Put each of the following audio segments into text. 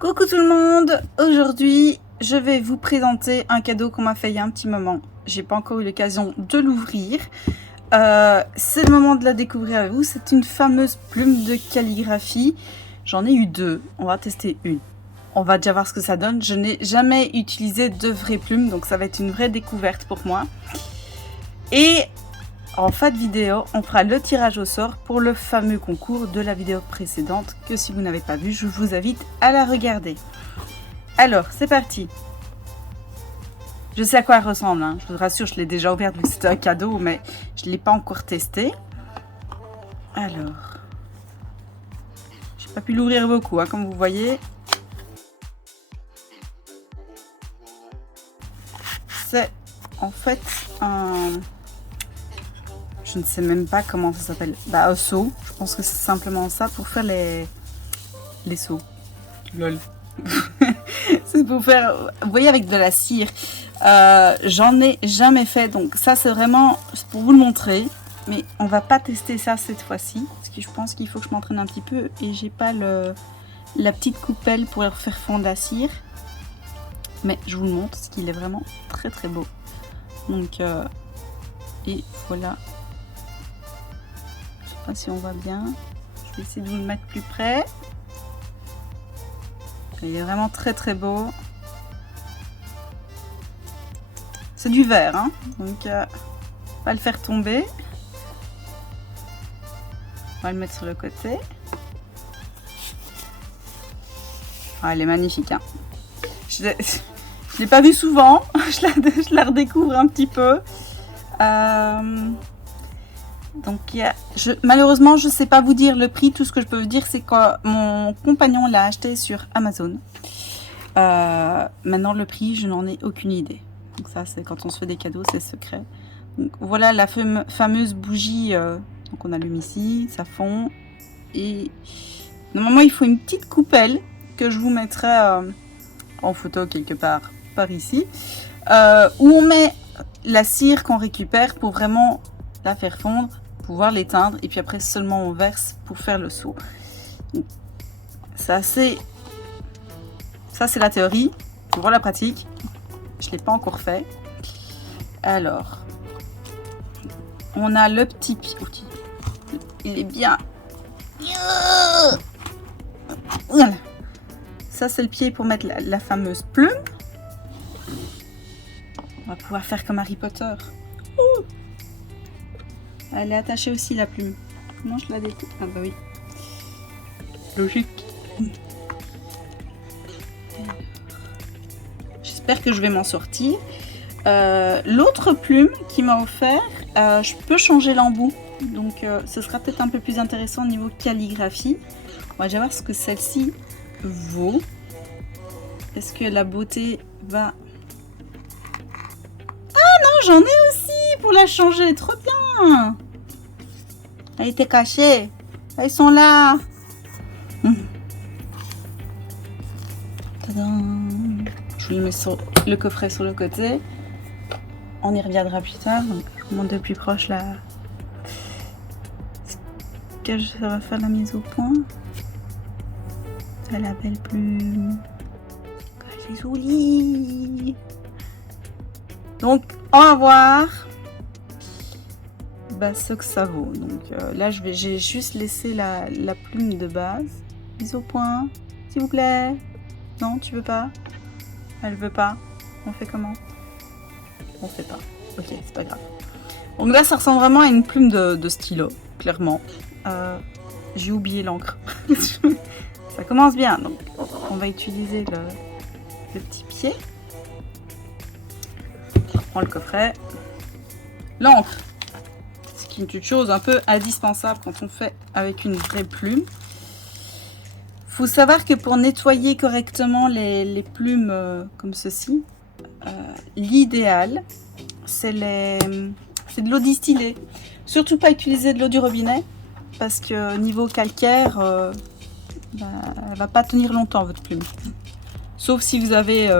Coucou tout le monde, aujourd'hui je vais vous présenter un cadeau qu'on m'a fait il y a un petit moment. J'ai pas encore eu l'occasion de l'ouvrir. C'est le moment de la découvrir avec vous. C'est une fameuse plume de calligraphie. J'en ai eu deux, on va tester une. On va déjà voir ce que ça donne. Je n'ai jamais utilisé de vraies plumes, donc ça va être une vraie découverte pour moi. Et en fin de vidéo, on fera le tirage au sort pour le fameux concours de la vidéo précédente que si vous n'avez pas vu, je vous invite à la regarder. Alors, c'est parti. Je sais à quoi elle ressemble, hein. Je vous rassure, je l'ai déjà ouverte vu que c'était un cadeau, mais je ne l'ai pas encore testé. Alors, j'ai pas pu l'ouvrir beaucoup, hein, comme vous voyez. C'est en fait un... Je ne sais même pas comment ça s'appelle. Bah, un seau. Je pense que c'est simplement ça pour faire les seaux. Lol. C'est pour faire, vous voyez, avec de la cire. J'en ai jamais fait, donc ça c'est vraiment pour vous le montrer. Mais on va pas tester ça cette fois-ci, parce que je pense qu'il faut que je m'entraîne un petit peu et j'ai pas la petite coupelle pour faire fondre la cire. Mais je vous le montre, parce qu'il est vraiment très très beau. Donc et voilà. Je sais pas si on voit bien. Je vais essayer de vous le mettre plus près. Il est vraiment très très beau. C'est du verre, hein, donc on va le faire tomber. On va le mettre sur le côté. Ah, elle est magnifique, hein. Je l'ai pas vue souvent. je la redécouvre un petit peu. Donc malheureusement je sais pas vous dire le prix. Tout ce que je peux vous dire c'est que mon compagnon l'a acheté sur Amazon. Maintenant le prix je n'en ai aucune idée. Donc ça c'est quand on se fait des cadeaux, c'est secret. Donc voilà la fameuse bougie qu'on allume ici, ça fond. Et normalement il faut une petite coupelle que je vous mettrai en photo quelque part par ici. Où on met la cire qu'on récupère pour vraiment la faire fondre, pouvoir l'éteindre et puis après seulement on verse pour faire le seau. C'est assez... Ça c'est la théorie, pour voir la pratique. Je l'ai pas encore fait. Alors, on a le petit pied. Il est bien. Voilà. Ça c'est le pied pour mettre la fameuse plume. On va pouvoir faire comme Harry Potter. Ouh. Elle est attachée aussi la plume. Comment je la découpe? Ah bah oui. Logique. J'espère que je vais m'en sortir. L'autre plume qui m'a offert, je peux changer l'embout. Donc ce sera peut-être un peu plus intéressant au niveau calligraphie. On va déjà voir ce que celle-ci vaut. Est-ce que la beauté va... Ah non, j'en ai aussi pour la changer. Trop bien. Elle était cachée. Elles sont là. Tadam. Je lui mets le coffret sur le côté. On y reviendra plus tard. Donc, je vous montre de plus proche là. Que ça va faire la mise au point. C'est la belle plume. Elle est jolie. Donc, on va voir ce que ça vaut. Donc là, j'ai juste laissé la plume de base. Mise au point, s'il vous plaît. Non, tu veux pas? Elle veut pas. On fait comment? On fait pas. Ok, c'est pas grave. Donc là, ça ressemble vraiment à une plume de stylo, clairement. J'ai oublié l'encre. Ça commence bien. Donc, on va utiliser le petit pied. On prend le coffret. L'encre. C'est une chose un peu indispensable quand on fait avec une vraie plume. Faut savoir que pour nettoyer correctement les plumes comme ceci, l'idéal c'est de l'eau distillée. Surtout pas utiliser de l'eau du robinet parce que niveau calcaire, elle va pas tenir longtemps votre plume. Sauf si vous avez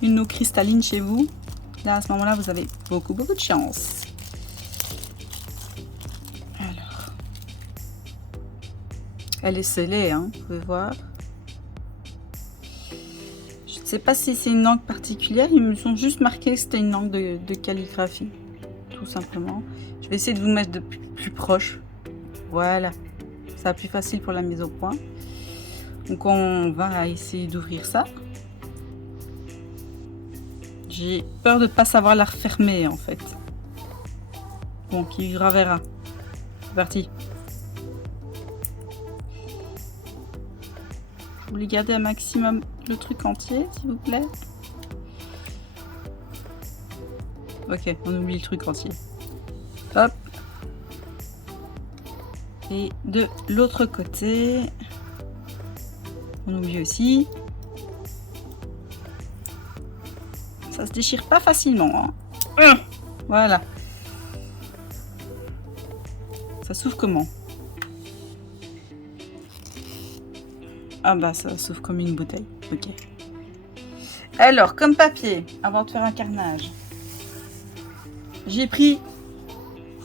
une eau cristalline chez vous. Là à ce moment-là vous avez beaucoup de chance. Elle est scellée, hein, vous pouvez voir. sais pas si c'est une langue particulière, ils me sont juste marqué que c'était une langue de calligraphie, tout simplement. Je vais essayer de vous mettre de plus proche. Voilà, ça va plus facile pour la mise au point. Donc on va essayer d'ouvrir ça. J'ai peur de ne pas savoir la refermer en fait. Bon, qui vivra verra. C'est parti. Je voulais garder un maximum le truc entier, s'il vous plaît. Ok, on oublie le truc entier. Hop. Et de l'autre côté, on oublie aussi. Ça se déchire pas facilement. Hein. Voilà. Ça s'ouvre comment? Ah bah ça s'ouvre comme une bouteille. Ok. Alors, comme papier, avant de faire un carnage, j'ai pris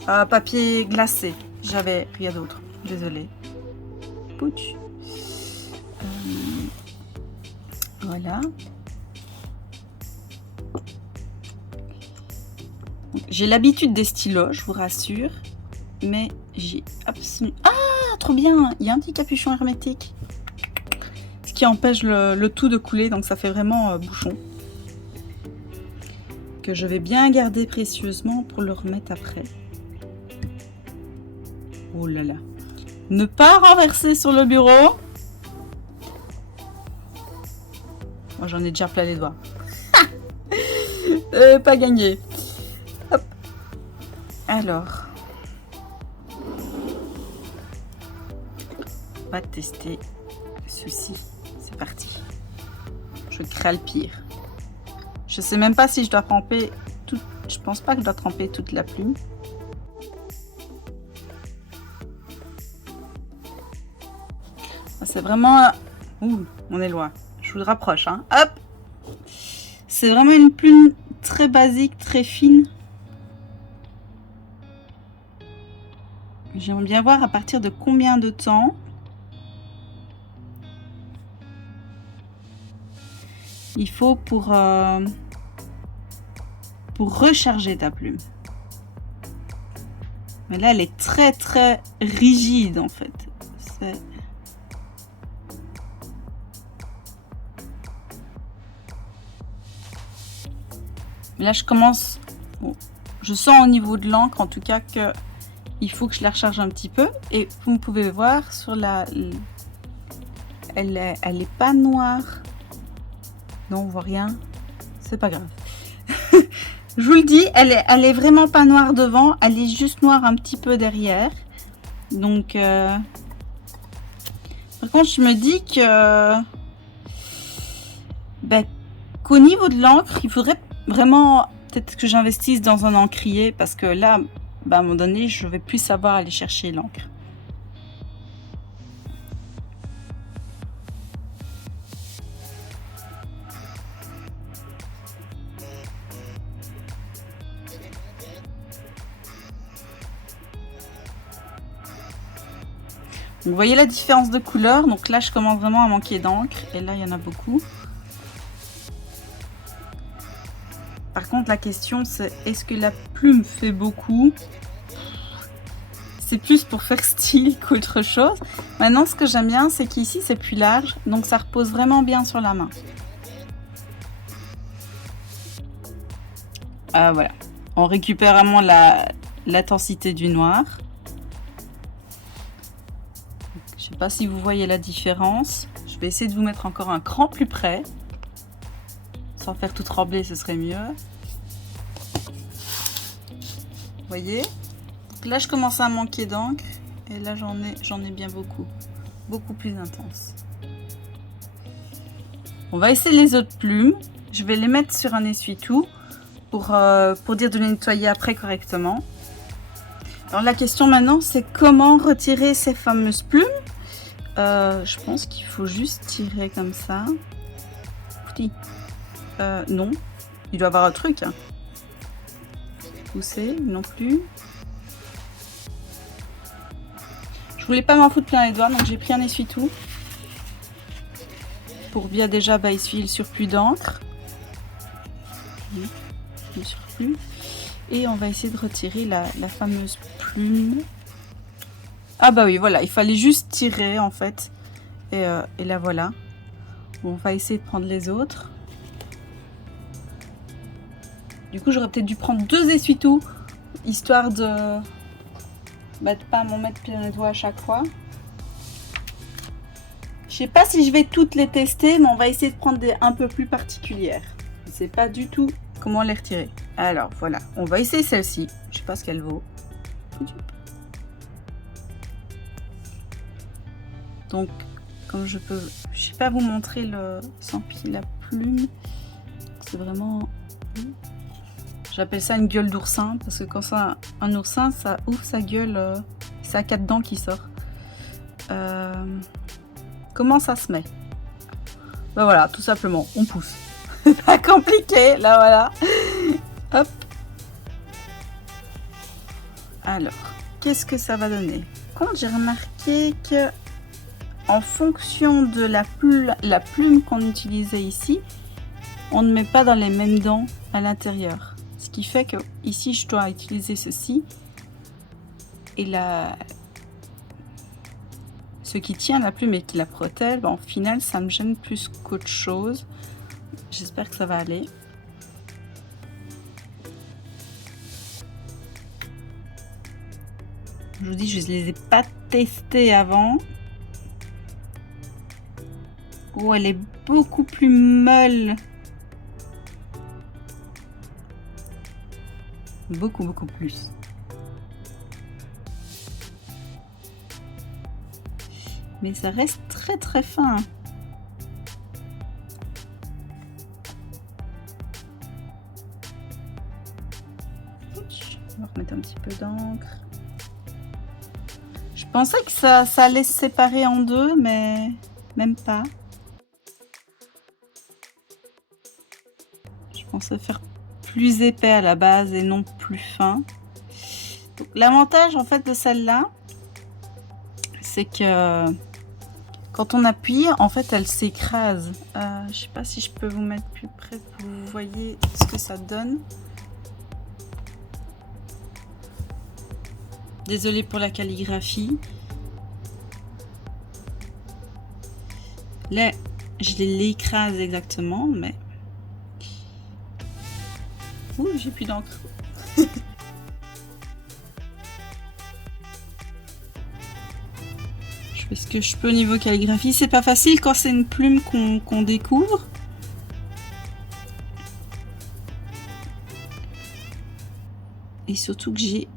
papier glacé. J'avais rien d'autre. Désolée. Pouch. Voilà. J'ai l'habitude des stylos, je vous rassure. Mais j'ai absolument... Ah, trop bien! Il y a un petit capuchon hermétique. Ce qui empêche le tout de couler, donc ça fait vraiment bouchon. Que je vais bien garder précieusement pour le remettre après. Oh là là. Ne pas renverser sur le bureau. Moi j'en ai déjà plein les doigts. Pas gagné. Hop. Alors. On va tester ceci. C'est parti. Je crains le pire. Je sais même pas si je dois tremper tout. Je pense pas que je dois tremper toute la plume. C'est vraiment... Ouh, on est loin. Je vous le rapproche, hein. Hop. C'est vraiment une plume très basique, très fine. J'aimerais bien voir à partir de combien de temps il faut pour recharger ta plume. Mais là, elle est très très rigide en fait. C'est... Là, je commence... Bon, je sens au niveau de l'encre, en tout cas, que il faut que je la recharge un petit peu. Et vous pouvez voir sur la... Elle est pas noire. Non, on voit rien. C'est pas grave. Je vous le dis, elle est vraiment pas noire devant. Elle est juste noire un petit peu derrière. Donc... Par contre, je me dis que... Ben, qu'au niveau de l'encre, il faudrait vraiment peut-être que j'investisse dans un encrier parce que là, bah, à un moment donné, je vais plus savoir aller chercher l'encre. Donc, vous voyez la différence de couleur. Donc là, je commence vraiment à manquer d'encre et là, il y en a beaucoup. Par contre, la question, c'est est-ce que la plume fait beaucoup? C'est plus pour faire style qu'autre chose. Maintenant, ce que j'aime bien, c'est qu'ici, c'est plus large. Donc, ça repose vraiment bien sur la main. Voilà. On récupère vraiment l'intensité du noir. Je ne sais pas si vous voyez la différence. Je vais essayer de vous mettre encore un cran plus près. Sans faire tout trembler, ce serait mieux. Vous voyez? Donc là, je commence à manquer d'encre. Et là, j'en ai bien beaucoup. Beaucoup plus intense. On va essayer les autres plumes. Je vais les mettre sur un essuie-tout pour dire de les nettoyer après correctement. Alors la question maintenant, c'est comment retirer ces fameuses plumes. Je pense qu'il faut juste tirer comme ça. Petit. Non, il doit y avoir un truc. Hein. Pousser, non plus. Je voulais pas m'en foutre plein les doigts, donc j'ai pris un essuie-tout. pour bien déjà essuyer le surplus d'encre. Le surplus. Et on va essayer de retirer la fameuse plume. Ah bah oui, voilà, il fallait juste tirer en fait. Et la voilà. On va essayer de prendre les autres. Du coup, j'aurais peut-être dû prendre 2 essuie-tout, histoire de pas m'en mettre plein les doigts à chaque fois. Je sais pas si je vais toutes les tester, mais on va essayer de prendre des un peu plus particulières. Je sais pas du tout comment les retirer. Alors voilà, on va essayer celle-ci. Je sais pas ce qu'elle vaut. Donc, comme je sais pas vous montrer le sans pile la plume. C'est vraiment. J'appelle ça une gueule d'oursin parce que quand c'est un oursin, ça ouvre sa gueule, ça a 4 dents qui sortent. Comment ça se met? Ben voilà, tout simplement, on pousse. Pas compliqué, là voilà. Hop. Alors, qu'est-ce que ça va donner? Quand j'ai remarqué que en fonction de la plume qu'on utilisait ici, on ne met pas dans les mêmes dents à l'intérieur. Ce qui fait que ici je dois utiliser ceci et ce qui tient la plume et qui la protège, en final ça me gêne plus qu'autre chose. J'espère que ça va aller. Je vous dis, je ne les ai pas testés avant. Oh, elle est beaucoup plus molle. Beaucoup plus. Mais ça reste très fin. On va remettre un petit peu d'encre. Je pensais que ça allait se séparer en deux, mais même pas. Je pensais faire plus épais à la base et non plus fin. L'avantage en fait de celle-là, c'est que quand on appuie, en fait, elle s'écrase. Je sais pas si je peux vous mettre plus près pour que vous voyez ce que ça donne. Désolée pour la calligraphie. Là, je l'écrase exactement, mais... Ouh, j'ai plus d'encre. Je fais ce que je peux au niveau calligraphie. C'est pas facile quand c'est une plume qu'on découvre. Et surtout que j'ai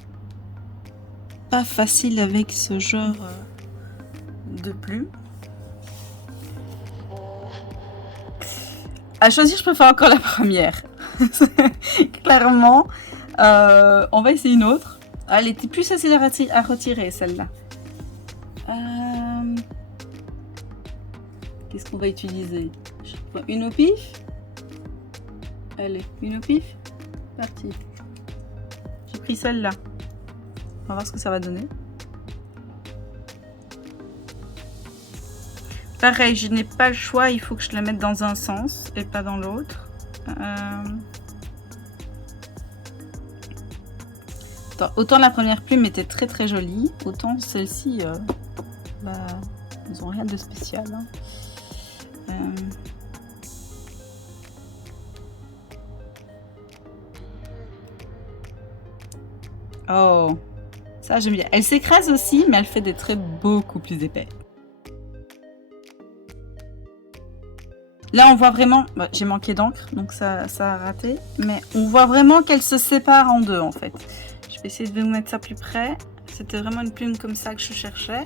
pas facile avec ce genre de plume. À choisir, je préfère encore la première. Clairement. On va essayer une autre. Elle était plus facile à retirer, celle-là. Qu'est-ce qu'on va utiliser? Une au pif? Allez, une au pif? Parti. J'ai pris celle-là. On va voir ce que ça va donner. Pareil, je n'ai pas le choix, il faut que je la mette dans un sens et pas dans l'autre. Autant la première plume était très jolie, autant celle-ci, ils n'ont rien de spécial. Hein. Oh, ça j'aime bien. Elle s'écrase aussi, mais elle fait des traits beaucoup plus épais. Là, on voit vraiment... Bah, j'ai manqué d'encre, donc ça a raté. Mais on voit vraiment qu'elle se sépare en deux, en fait. Je vais essayer de vous mettre ça plus près. C'était vraiment une plume comme ça que je cherchais.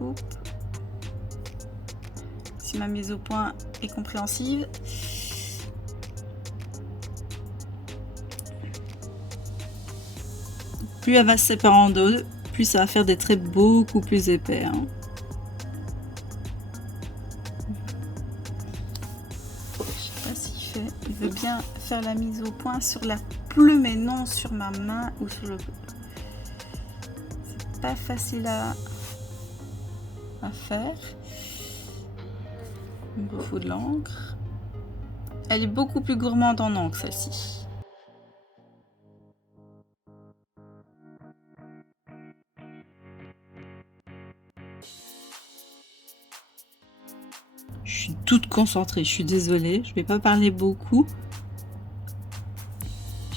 Oups. Si ma mise au point est compréhensive. Plus elle va se séparer en deux, plus ça va faire des traits beaucoup plus épais. Hein. Il veut bien faire la mise au point sur la plume et non sur ma main ou sur le... C'est pas facile à faire. Il me faut de l'encre. Elle est beaucoup plus gourmande en encre, celle-ci. Je suis toute concentrée, je suis désolée, je vais pas parler beaucoup.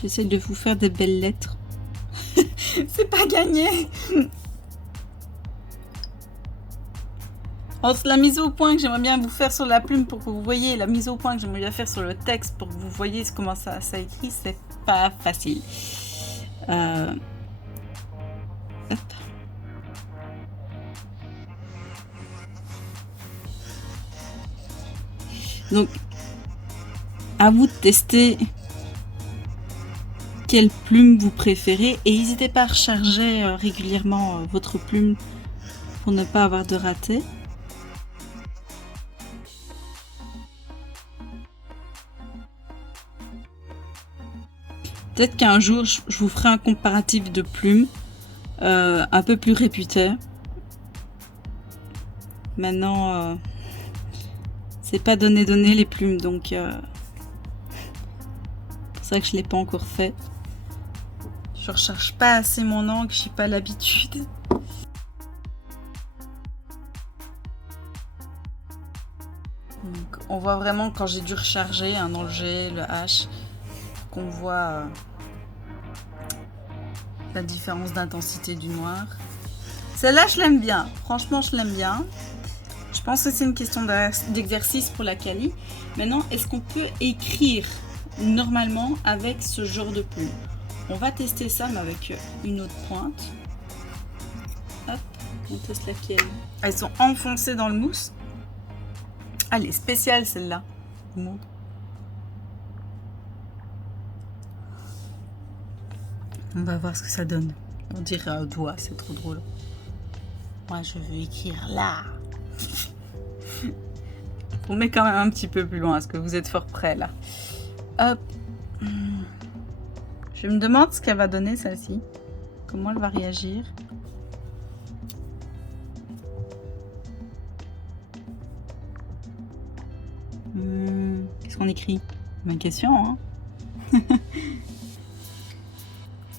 J'essaie de vous faire des belles lettres. C'est pas gagné. Entre la mise au point que j'aimerais bien vous faire sur la plume pour que vous voyez, la mise au point que j'aimerais bien faire sur le texte pour que vous voyez comment ça écrit, c'est pas facile. Hop. Donc, à vous de tester quelle plume vous préférez et n'hésitez pas à recharger régulièrement votre plume pour ne pas avoir de ratés. Peut-être qu'un jour je vous ferai un comparatif de plumes un peu plus réputé. Maintenant, c'est pas donné les plumes, donc c'est pour ça que je l'ai pas encore fait. Je recharge pas assez mon encre, j'ai pas l'habitude. Donc, on voit vraiment quand j'ai dû recharger dans le G, le H, qu'on voit la différence d'intensité du noir. Celle-là, je l'aime bien. Franchement, je l'aime bien. Je pense que c'est une question d'exercice pour la quali. Maintenant, est-ce qu'on peut écrire normalement avec ce genre de plume? On va tester ça, mais avec une autre pointe. Hop, on teste laquelle. Elles sont enfoncées dans le mousse. Elle est spéciale, celle-là. Je vous montre. On va voir ce que ça donne. On dirait un doigt, c'est trop drôle. Moi, je veux écrire là. On met quand même un petit peu plus loin. Est-ce que vous êtes fort près là? Hop. Je me demande ce qu'elle va donner, celle-ci. Comment elle va réagir. Qu'est-ce qu'on écrit? Bonne question, hein.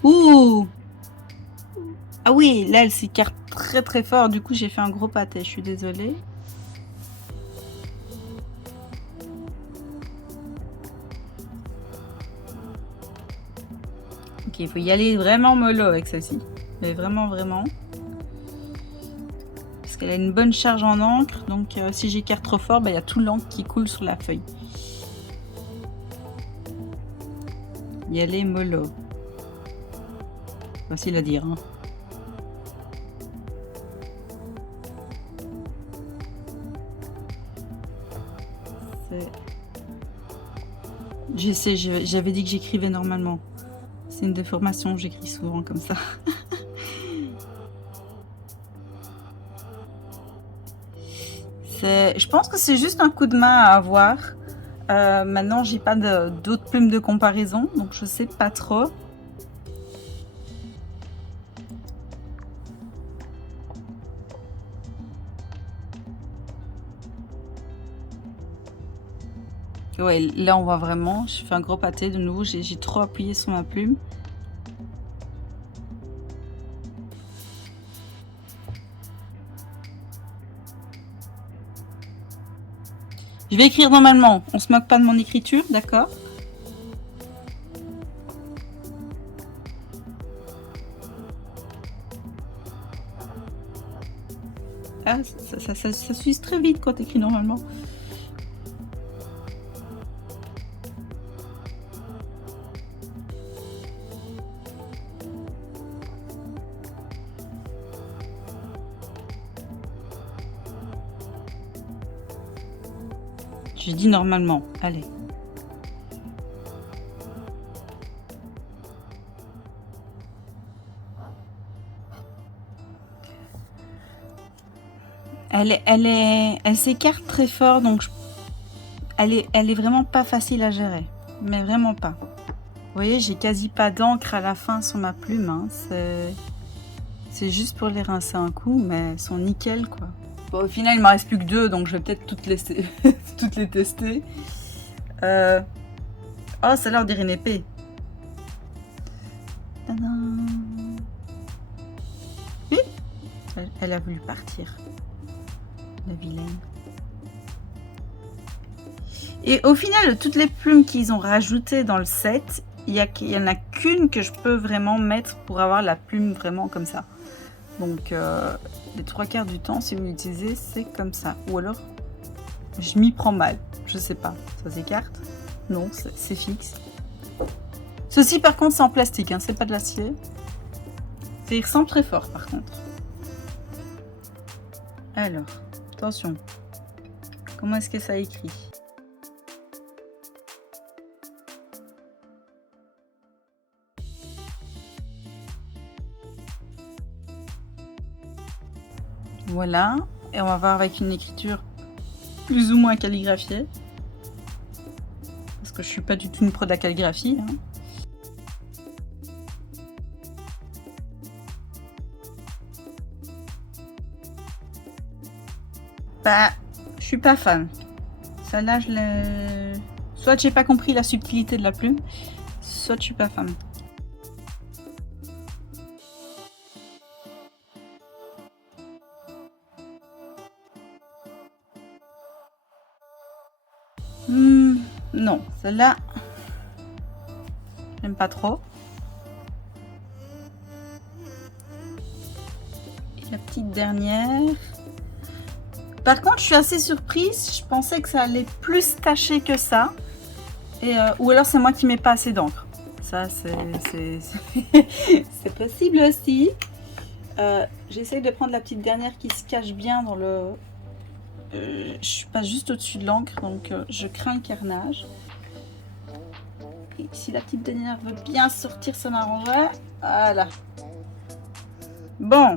Ouh! Ah oui, là, elle s'écarte très très fort. Du coup, j'ai fait un gros pâté. Je suis désolée. Ok, il faut y aller vraiment mollo avec celle-ci. Mais vraiment. Parce qu'elle a une bonne charge en encre. Donc, si j'écarte trop fort, il y a tout l'encre qui coule sur la feuille. Y aller mollo. Facile à dire, hein. J'essaie, j'avais dit que j'écrivais normalement. C'est une déformation, j'écris souvent comme ça. Je pense que c'est juste un coup de main à avoir. Maintenant, j'ai pas d'autres plumes de comparaison, donc je sais pas trop. Ouais, là on voit vraiment, je fais un gros pâté de nouveau, j'ai trop appuyé sur ma plume. Je vais écrire normalement, on se moque pas de mon écriture, d'accord? Ah, ça s'use très vite quand tu écris normalement. Je dis normalement, allez. Elle s'écarte très fort, donc elle est vraiment pas facile à gérer. Mais vraiment pas. Vous voyez, j'ai quasi pas d'encre à la fin sur ma plume. Hein. C'est juste pour les rincer un coup, mais elles sont nickel, quoi. Bon, au final, il me reste plus que 2, donc je vais peut-être toutes laisser. toutes les tester. Oh, celle-là, on dirait une épée. Tadam. Oui, elle a voulu partir. La vilaine. Et au final, de toutes les plumes qu'ils ont rajoutées dans le set, il y en a qu'une que je peux vraiment mettre pour avoir la plume vraiment comme ça. Donc, les 3/4 du temps, si vous l'utilisez, c'est comme ça. Ou alors, je m'y prends mal. Je sais pas. Ça s'écarte? Non, c'est fixe. Ceci, par contre, c'est en plastique. Hein, c'est pas de l'acier. Il ressemble très fort, par contre. Alors, attention. Comment est-ce que ça écrit? Voilà. Et on va voir avec une écriture plus ou moins calligraphiée. Parce que je suis pas du tout une pro de la calligraphie. Hein. Bah, je suis pas fan. Celle-là, je l'ai... Soit j'ai pas compris la subtilité de la plume, soit je suis pas fan. Non, celle-là, j'aime pas trop. Et la petite dernière. Par contre, je suis assez surprise. Je pensais que ça allait plus tacher que ça. Et, ou alors c'est moi qui mets pas assez d'encre. Ça, c'est possible aussi. J'essaye de prendre la petite dernière qui se cache bien dans le... je passe juste au-dessus de l'encre, donc je crains le carnage. Et si la petite dernière veut bien sortir, ça m'arrangerait. Voilà. Bon.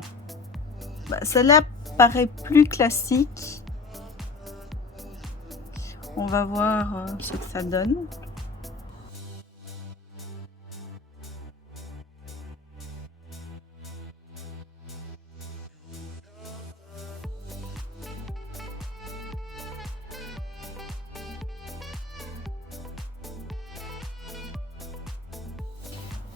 Bah, celle-là paraît plus classique. On va voir ce que ça donne.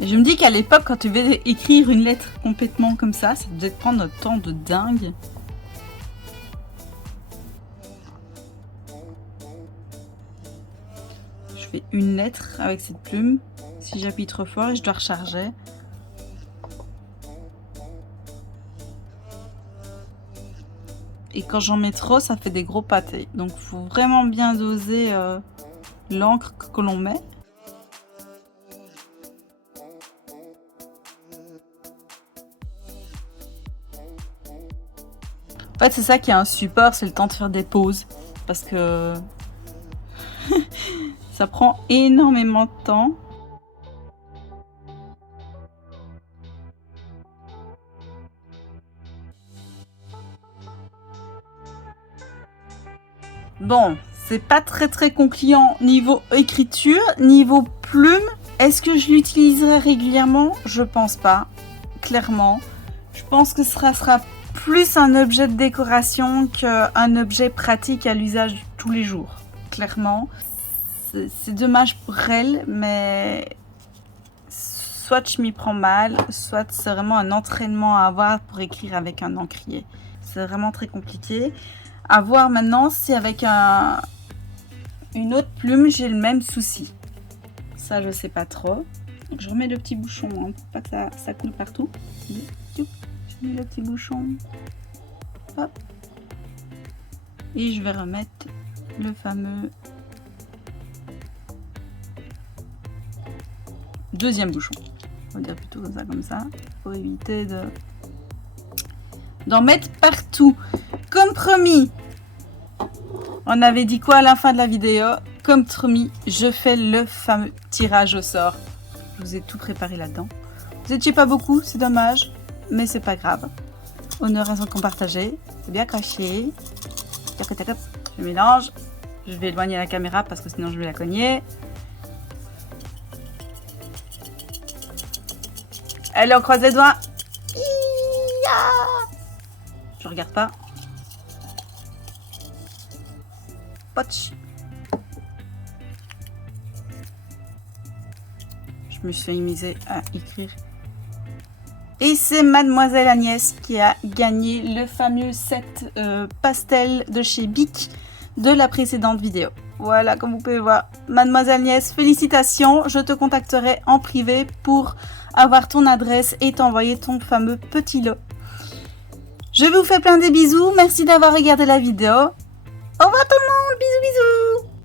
Et je me dis qu'à l'époque, quand tu devais écrire une lettre complètement comme ça devait te prendre un temps de dingue. Je fais une lettre avec cette plume. Si j'appuie trop fort, et je dois recharger. Et quand j'en mets trop, ça fait des gros pâtés. Donc, il faut vraiment bien doser l'encre que l'on met. En fait, c'est ça qui est un support, c'est le temps de faire des pauses. Parce que ça prend énormément de temps. Bon, c'est pas très concluant niveau écriture, niveau plume. Est-ce que je l'utiliserai régulièrement? Je pense pas, clairement. Je pense que ce sera plus un objet de décoration qu'un objet pratique à l'usage de tous les jours, clairement. C'est dommage pour elle, mais soit je m'y prends mal, soit c'est vraiment un entraînement à avoir pour écrire avec un encrier. C'est vraiment très compliqué. À voir maintenant si avec une autre plume j'ai le même souci. Ça je sais pas trop. Donc, je remets le petit bouchon hein, pour pas que ça coule partout. Je mets le petit bouchon. Hop. Et je vais remettre le fameux deuxième bouchon. On va dire plutôt comme ça pour éviter d'en mettre partout. Comme promis, on avait dit quoi à la fin de la vidéo? Comme promis, je fais le fameux tirage au sort. Je vous ai tout préparé là-dedans. Vous n'étiez pas beaucoup, c'est dommage, mais c'est pas grave. Honneur à ceux qu'on partageait. C'est bien caché. Je mélange. Je vais éloigner la caméra parce que sinon je vais la cogner. Allez, on croise les doigts. Je regarde pas. Potch. Je me suis amusée à écrire. Et c'est Mademoiselle Agnès qui a gagné le fameux set pastel de chez Bic de la précédente vidéo. Voilà, comme vous pouvez voir. Mademoiselle Agnès, félicitations. Je te contacterai en privé pour avoir ton adresse et t'envoyer ton fameux petit lot. Je vous fais plein de bisous. Merci d'avoir regardé la vidéo